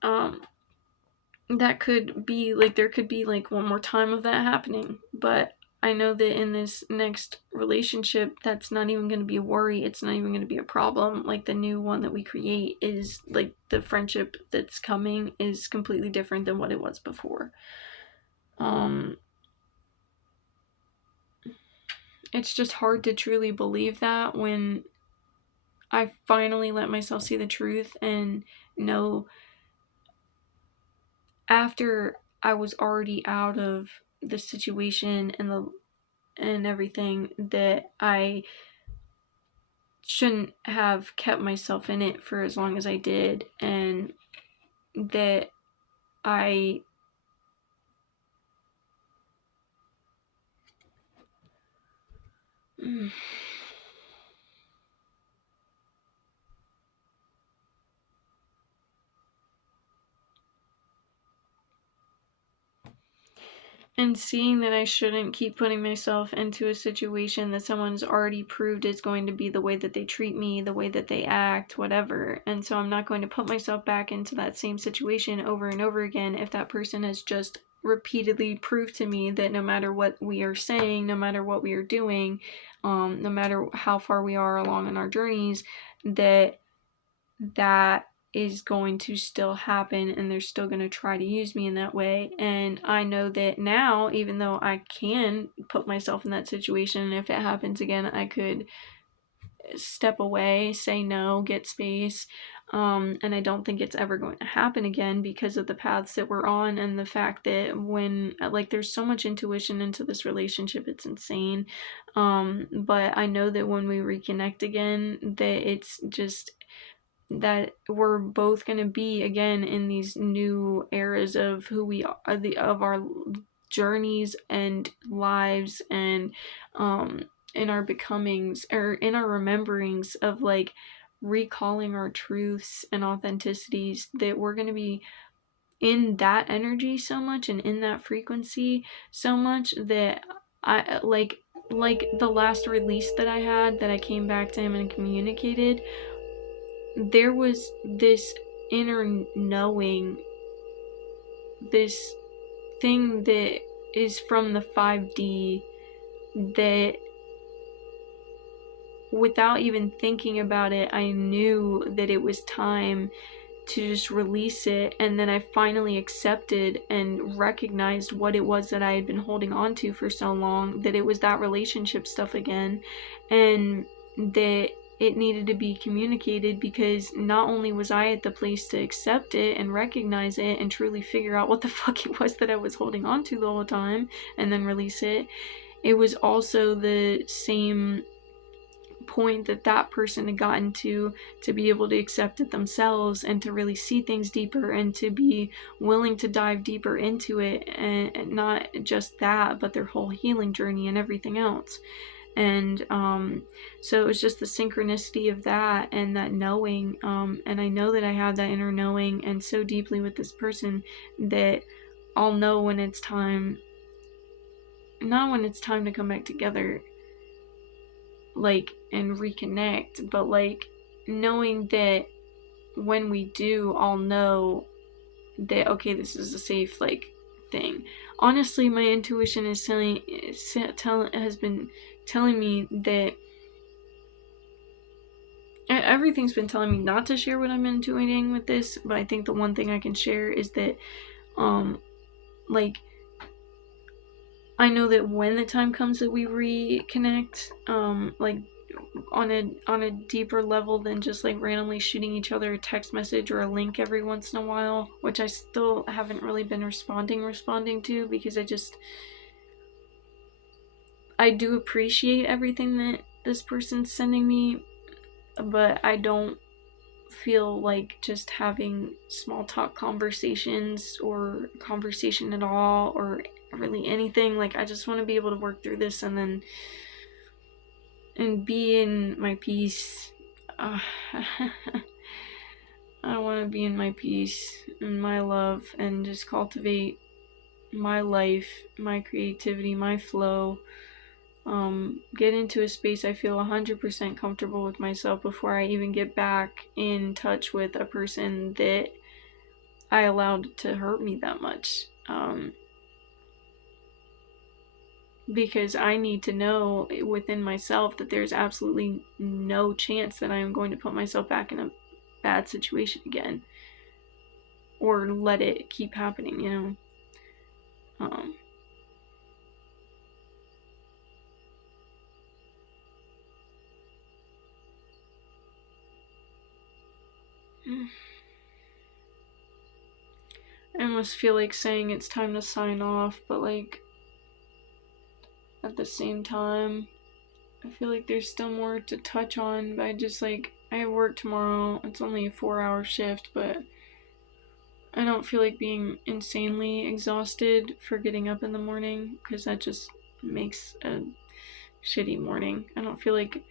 that could be like, there could be like one more time of that happening, but I know that in this next relationship, that's not even going to be a worry. It's not even going to be a problem. Like, the new one that we create is like, the friendship that's coming is completely different than what it was before. It's just hard to truly believe that when I finally let myself see the truth and know, after I was already out of the situation and everything, that I shouldn't have kept myself in it for as long as I did, and that I and seeing that I shouldn't keep putting myself into a situation that someone's already proved is going to be the way that they treat me, the way that they act, whatever. And so I'm not going to put myself back into that same situation over and over again if that person has just repeatedly proved to me that no matter what we are saying, no matter what we are doing, no matter how far we are along in our journeys, that is going to still happen, and they're still going to try to use me in that way. And I know that now, even though I can put myself in that situation, and if it happens again, I could step away, say no, get space. And I don't think it's ever going to happen again because of the paths that we're on, and the fact that when, like, there's so much intuition into this relationship, it's insane. But I know that when we reconnect again, that it's just that we're both going to be again in these new eras of who we are, of our journeys and lives, and in our becomings, or in our rememberings of, like, recalling our truths and authenticities, that we're going to be in that energy so much and in that frequency so much that I like the last release that I had, that I came back to him and communicated, there was this inner knowing, this thing that is from the 5D, that without even thinking about it, I knew that it was time to just release it. And then I finally accepted and recognized what it was that I had been holding on to for so long, that it was that relationship stuff again, and that it needed to be communicated, because not only was I at the place to accept it and recognize it and truly figure out what the fuck it was that I was holding on to the whole time and then release it, it was also the same point that that person had gotten to be able to accept it themselves and to really see things deeper and to be willing to dive deeper into it, and not just that, but their whole healing journey and everything else. And so it was just the synchronicity of that and that knowing, and I know that I have that inner knowing and so deeply with this person that I'll know when it's time, not when it's time to come back together, like, and reconnect, but like knowing that when we do, I'll know that, okay, this is a safe, like, thing. Honestly, my intuition is has been telling me that everything's been telling me not to share what I'm intuiting with this, but I think the one thing I can share is that like, I know that when the time comes that we reconnect, like on a deeper level than just like randomly shooting each other a text message or a link every once in a while, which I still haven't really been responding to, because I do appreciate everything that this person's sending me, but I don't feel like just having small talk conversations or conversation at all or really anything. Like, I just want to be able to work through this and be in my peace. I want to be in my peace and my love and just cultivate my life, my creativity, my flow. Get into a space I feel 100% comfortable with myself before I even get back in touch with a person that I allowed to hurt me that much. Because I need to know within myself that there's absolutely no chance that I am going to put myself back in a bad situation again or let it keep happening, you know. Um, I almost feel like saying it's time to sign off, but like at the same time, I feel like there's still more to touch on. But I just like, I have work tomorrow. It's only a 4-hour shift, but I don't feel like being insanely exhausted for getting up in the morning, because that just makes a shitty morning. I don't feel like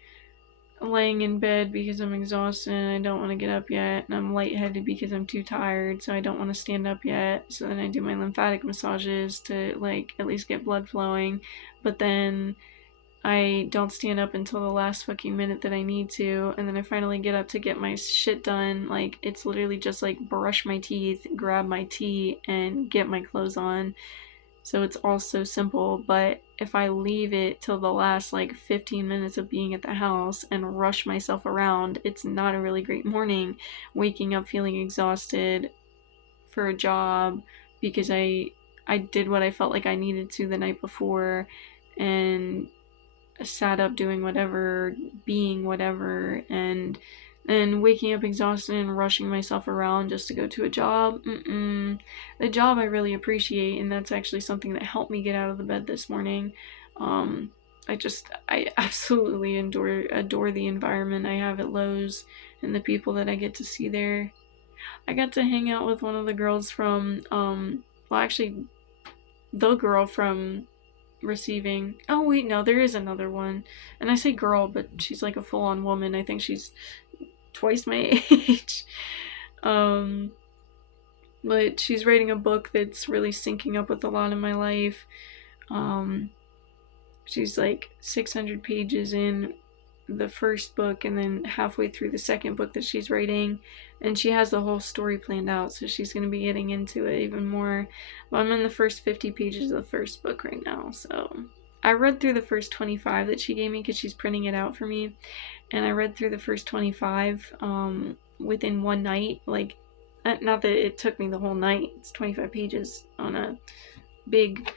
laying in bed because I'm exhausted and I don't want to get up yet, and I'm lightheaded because I'm too tired, so I don't want to stand up yet. So then I do my lymphatic massages to like at least get blood flowing, but then I don't stand up until the last fucking minute that I need to, and then I finally get up to get my shit done. Like, it's literally just like brush my teeth, grab my tea, and get my clothes on. So it's all so simple, but if I leave it till the last like 15 minutes of being at the house and rush myself around, it's not a really great morning. Waking up feeling exhausted for a job because I did what I felt like I needed to the night before, and sat up doing whatever, being whatever, and then waking up exhausted and rushing myself around just to go to a job. The job I really appreciate, and that's actually something that helped me get out of the bed this morning. Um, I absolutely adore the environment I have at Lowe's and the people that I get to see there. I got to hang out with one of the girls from, well, actually, the girl from receiving. Oh wait, no, there is another one. And I say girl, but she's like a full-on woman. I think she's twice my age. Um, but she's writing a book that's really syncing up with a lot of my life. Um, she's like 600 pages in the first book and then halfway through the second book that she's writing, and she has the whole story planned out, so she's going to be getting into it even more. But I'm in the first 50 pages of the first book right now, so I read through the first 25 that she gave me because she's printing it out for me, and I read through the first 25 within one night. Like, not that it took me the whole night, it's 25 pages on a big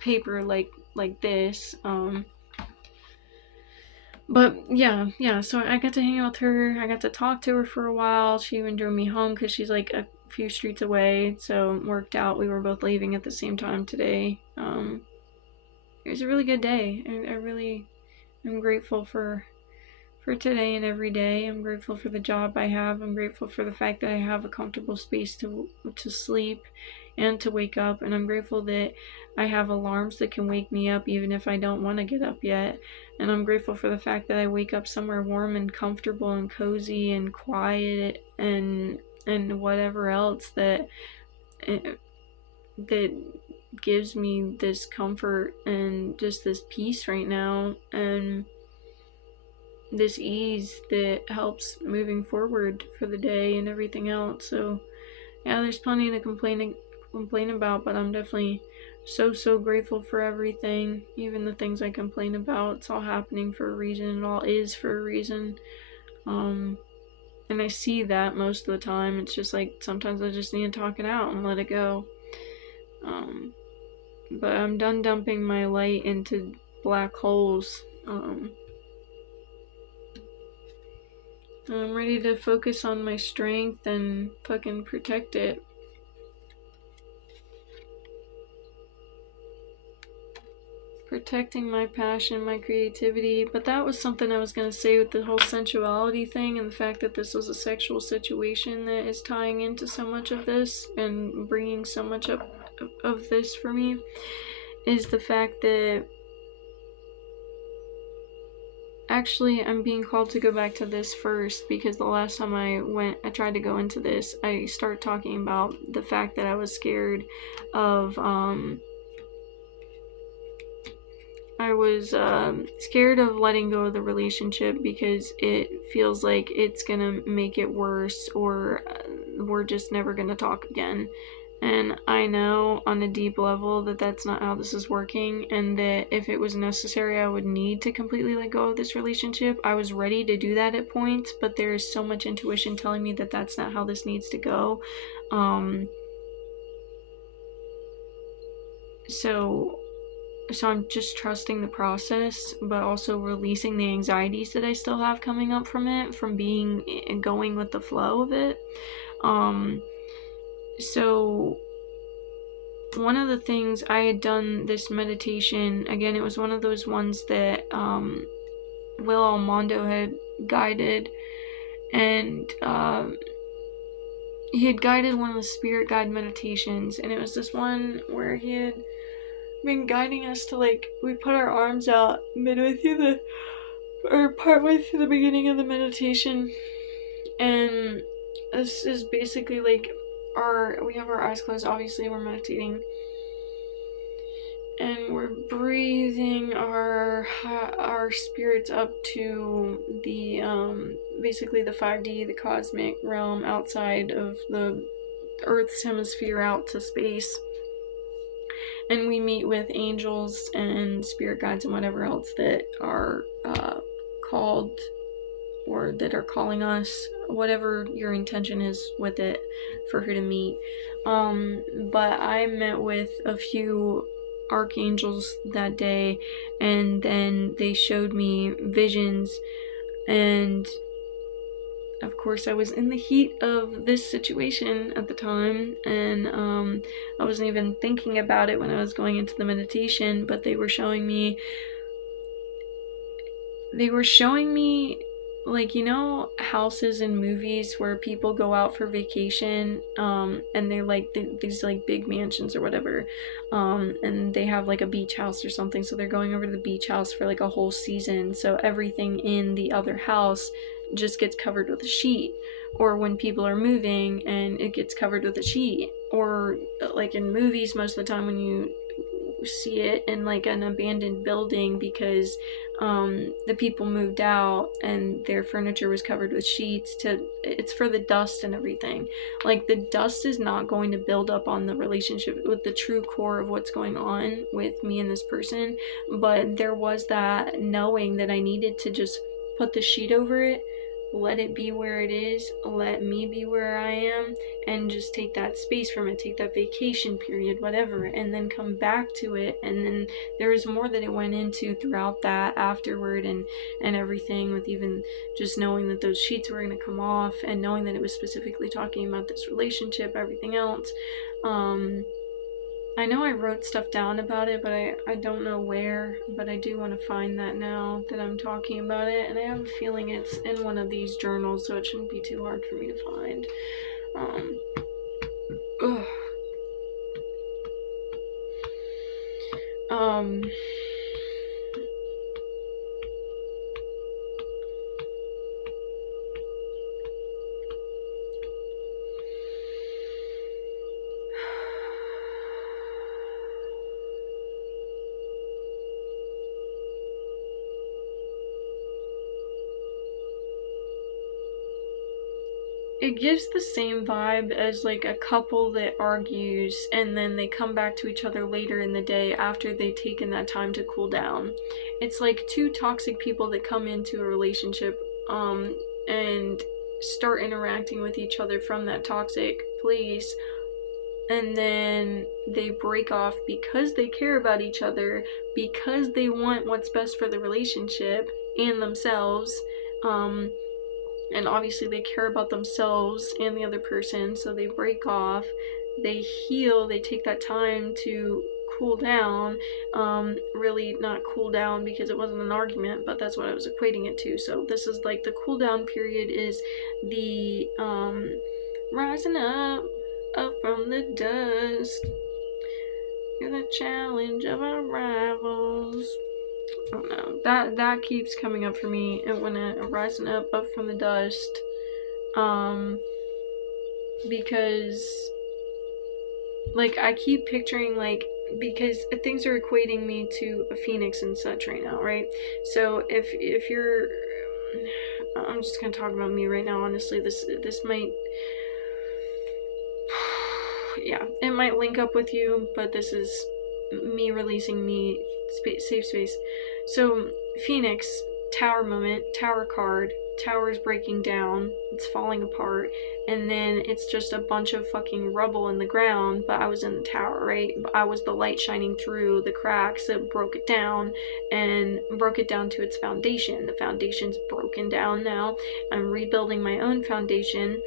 paper like this. But yeah, so I got to hang out with her. I got to talk to her for a while. She even drove me home because she's like a few streets away, so it worked out. We were both leaving at the same time today. It was a really good day. I really am grateful for today and every day. I'm grateful for the job I have. I'm grateful for the fact that I have a comfortable space to sleep and to wake up, and I'm grateful that I have alarms that can wake me up even if I don't want to get up yet. And I'm grateful for the fact that I wake up somewhere warm and comfortable and cozy and quiet and whatever else that gives me this comfort and just this peace right now, and this ease that helps moving forward for the day and everything else. So yeah, there's plenty to complain about, but I'm definitely so grateful for everything. Even the things I complain about, it's all happening for a reason. It all is for a reason. And I see that most of the time. It's just like sometimes I just need to talk it out and let it go. But I'm done dumping my light into black holes. I'm ready to focus on my strength and fucking protect it. Protecting my passion, my creativity. But that was something I was going to say with the whole sensuality thing, and the fact that this was a sexual situation that is tying into so much of this and bringing so much up of this for me, is the fact that actually I'm being called to go back to this first, because the last time I tried to go into this, I started talking about the fact that I was scared of scared of letting go of the relationship because it feels like it's gonna make it worse, or we're just never gonna talk again. And I know on a deep level that that's not how this is working, and that if it was necessary, I would need to completely let go of this relationship. I was ready to do that at points, but there is so much intuition telling me that that's not how this needs to go. So I'm just trusting the process, but also releasing the anxieties that I still have coming up from it, from being going with the flow of it. So one of the things, I had done this meditation again. It was one of those ones that Will Almondo had guided, and he had guided one of the spirit guide meditations, and it was this one where he had been guiding us to, like, we put our arms out midway through partway through the beginning of the meditation, and this is basically like we have our eyes closed, obviously we're meditating, and we're breathing our spirits up to the basically the 5D, the cosmic realm outside of the Earth's hemisphere, out to space. And we meet with angels and spirit guides and whatever else that are called, or that are calling us, whatever your intention is with it, for who to meet. But I met with a few archangels that day, and then they showed me visions, and of course I was in the heat of this situation at the time, and I wasn't even thinking about it when I was going into the meditation, but they were showing me like, you know, houses in movies where people go out for vacation, and they're like these like big mansions or whatever, and they have like a beach house or something, so they're going over to the beach house for like a whole season, so everything in the other house just gets covered with a sheet. Or when people are moving and it gets covered with a sheet, or like in movies, most of the time when you see it in like an abandoned building, because the people moved out and their furniture was covered with sheets, it's for the dust and everything. Like, the dust is not going to build up on the relationship with the true core of what's going on with me and this person, but there was that knowing that I needed to just put the sheet over it, let it be where it is, let me be where I am, and just take that space from it, take that vacation period, whatever, and then come back to it. And then there was more that it went into throughout that afterward, and everything, with even just knowing that those sheets were going to come off, and knowing that it was specifically talking about this relationship, everything else. I know I wrote stuff down about it, but I don't know where, but I do want to find that now that I'm talking about it, and I have a feeling it's in one of these journals, so it shouldn't be too hard for me to find. Ugh. It gives the same vibe as like a couple that argues and then they come back to each other later in the day after they've taken that time to cool down. It's like two toxic people that come into a relationship and start interacting with each other from that toxic place, and then they break off because they care about each other, because they want what's best for the relationship and themselves. And obviously they care about themselves and the other person, so they break off, they heal, they take that time to cool down. Really not cool down because it wasn't an argument, but that's what I was equating it to. So this is like the cool down period is the rising up from the dust. You're the challenge of our rivals. I don't know. That keeps coming up for me, and when rising up from the dust, because like I keep picturing like, because things are equating me to a phoenix and such right now, right? So if you're, I'm just gonna talk about me right now. Honestly, this might, yeah, it might link up with you, but this is me releasing me, safe space. So Phoenix, tower moment, tower card, tower's breaking down, it's falling apart, and then it's just a bunch of fucking rubble in the ground, but I was in the tower, right? I was the light shining through the cracks that broke it down, and broke it down to its foundation. The foundation's broken down now. I'm rebuilding my own foundation.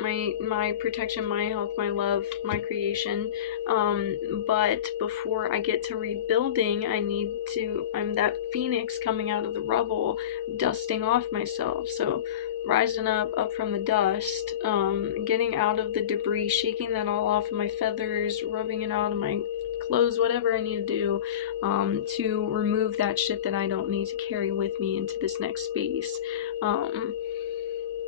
My protection, my health, my love, my creation. But before I get to rebuilding, I'm that phoenix coming out of the rubble, dusting off myself. So rising up from the dust, getting out of the debris, shaking that all off of my feathers, rubbing it out of my clothes, whatever I need to do, to remove that shit that I don't need to carry with me into this next space.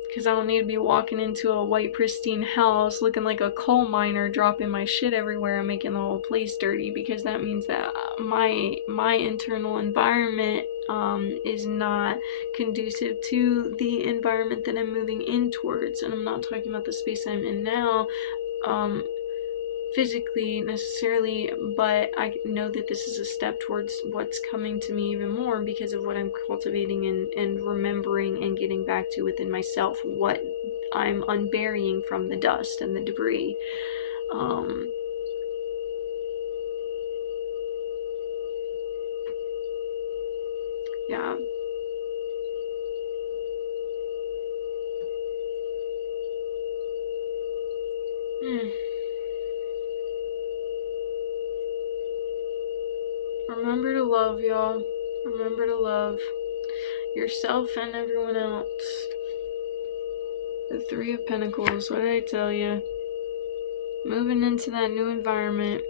Because I don't need to be walking into a white pristine house looking like a coal miner, dropping my shit everywhere and making the whole place dirty, because that means that my internal environment is not conducive to the environment that I'm moving in towards. And I'm not talking about the space I'm in now physically necessarily, but I know that this is a step towards what's coming to me even more because of what I'm cultivating and remembering and getting back to within myself, what I'm unburying from the dust and the debris. Yeah. Remember to love, y'all. Remember to love yourself and everyone else. The Three of Pentacles, what did I tell you? Moving into that new environment.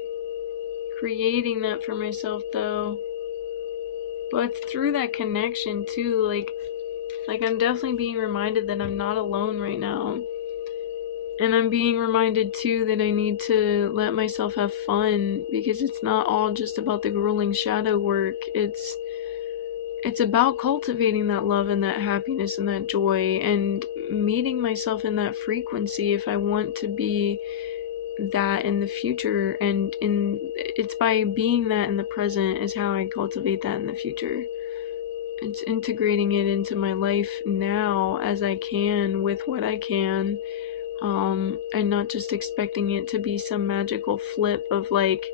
Creating that for myself, though. But through that connection, too, like I'm definitely being reminded that I'm not alone right now. And I'm being reminded, too, that I need to let myself have fun, because it's not all just about the grueling shadow work. It's about cultivating that love and that happiness and that joy and meeting myself in that frequency if I want to be that in the future. And it's by being that in the present is how I cultivate that in the future. It's integrating it into my life now as I can with what I can, and not just expecting it to be some magical flip of like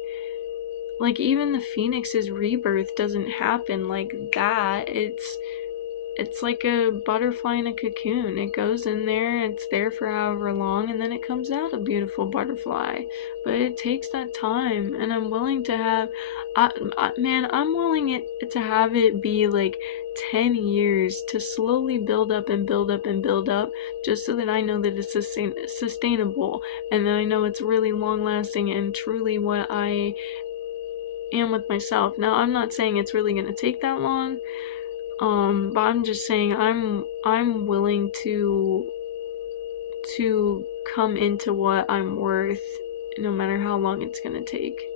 even the phoenix's rebirth doesn't happen like that. It's like a butterfly in a cocoon. It goes in there, it's there for however long, and then it comes out a beautiful butterfly. But it takes that time, and I'm willing to have, I'm willing to have it be like 10 years to slowly build up and build up and build up, just so that I know that it's sustainable, and then I know it's really long lasting and truly what I am with myself. Now, I'm not saying it's really going to take that long, but I'm just saying I'm willing to come into what I'm worth, no matter how long it's gonna take.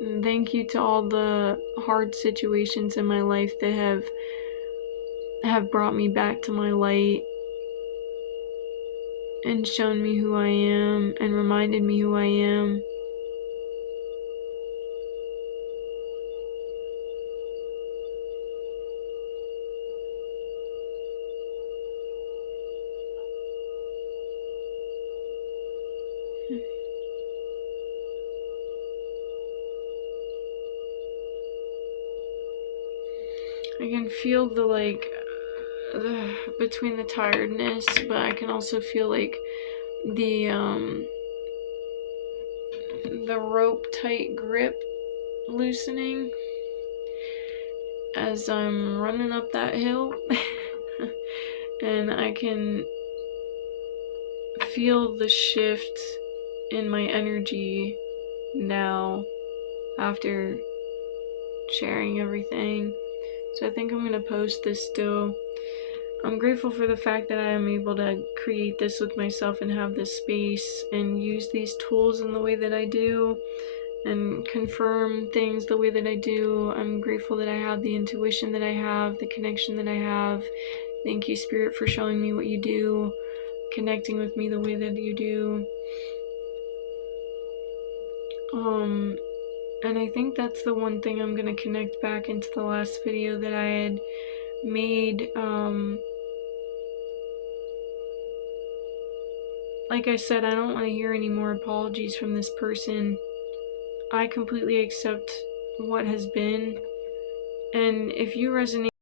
And thank you to all the hard situations in my life that have brought me back to my light and shown me who I am and reminded me who I am. can feel the like between the tiredness, but I can also feel like the rope tight grip loosening as I'm running up that hill. And I can feel the shift in my energy now after sharing everything. So I think I'm gonna post this still. I'm grateful for the fact that I am able to create this with myself and have this space and use these tools in the way that I do and confirm things the way that I do. I'm grateful that I have the intuition that I have, the connection that I have. Thank you, Spirit, for showing me what you do, connecting with me the way that you do. And I think that's the one thing I'm going to connect back into the last video that I had made. Like I said, I don't want to hear any more apologies from this person. I completely accept what has been. And if you resonate